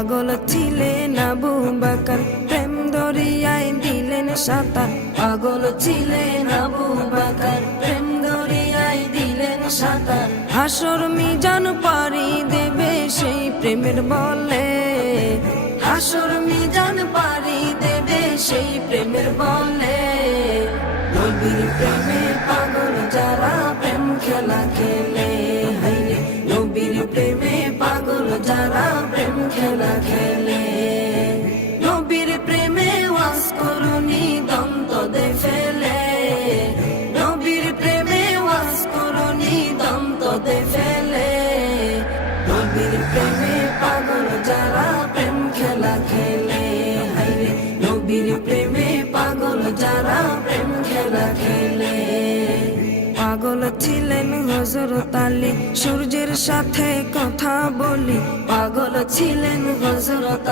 পাগল ছিলেন আবু বকর, প্রেম দরিয়ায় দিলেন সাঁতার। পাগল ছিলেন আবু বকর, প্রেম দরিয়ায় দিলেন সাঁতার। হাসর মিজান পারি দেবে সেই প্রেমের বলে, হাসর মিজান পারি দেবে সেই প্রেমের বলে। নবীর প্রেমে পাগল যারা প্রেম খেলা খেলে, হাইরে নবীর প্রেমে পাগল যারা প্রেম খেলা খেলে। নবীর প্রেমে ওয়াজ করুনি দন্ত দে ফেলে, নবীর প্রেমে ওয়াজ করুনি দন্ত দে ফেলে। নবীর প্রেমে পাগল যারা প্রেম খেলা খেলে, হাইরে নবীর প্রেমে পাগল যারা প্রেম খেলা খেলে। পাগল ছিলেন হযরত আলী, সূর্যের সাথে কথা বলি। পাগল ছিলেন হযরত